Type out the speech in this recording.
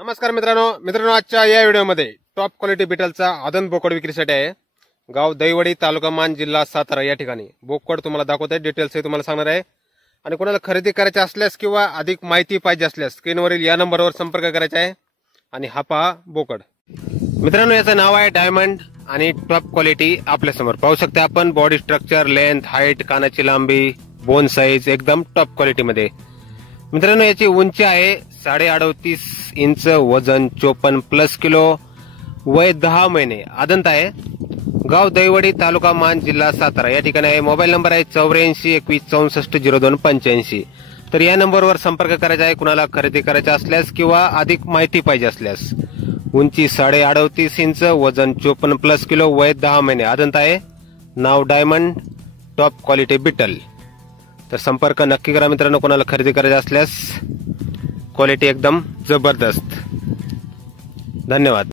नमस्कार मित्रांनो आजच्या या व्हिडिओमध्ये टॉप क्वालिटी बिटलचा आदन बोकड विक्रीसाठी आहे। गाव दैवडी, तालुका मान, जिल्हा सातारा या ठिकाणी बोकड तुम्हाला दाखवत आहे। डिटेल्स हे तुम्हाला सांगणार आहे आणि कोणाला खरेदी करायची असल्यास किंवा अधिक माहिती पाहिजे असल्यास स्क्रीनवरील या नंबरवर संपर्क करायचा आहे। आणि हा पहा बोकड मित्रांनो, याचं नाव आहे डायमंड आणि टॉप क्वालिटी आपल्या समोर पाहू शकता आपण। बॉडी स्ट्रक्चर, लेंथ, हाईट, कानाची लांबी, बोन साईज एकदम टॉप क्वालिटी मध्ये। मित्रांनो, याची उंची आहे 38.5 इंच, वजन 54+ किलो, वय 10 महिने, आदंत आहे। गाव दैवडी, तालुका मान, जिल्हा सातारा या ठिकाणी आहे। मोबाईल नंबर आहे 84 21 64 02 85। तर या नंबरवर संपर्क करायचा आहे कुणाला खरेदी करायची असल्यास किंवा अधिक माहिती पाहिजे असल्यास। उंची 38.5 इंच, वजन 54+ किलो, वय 10 महिने, आदंत आहे। नाव डायमंड, टॉप क्वालिटी बिटल। तर संपर्क नक्की करा मित्रांनो कोणाला खरेदी करायची असल्यास। क्वालिटी एकदम जबरदस्त। धन्यवाद।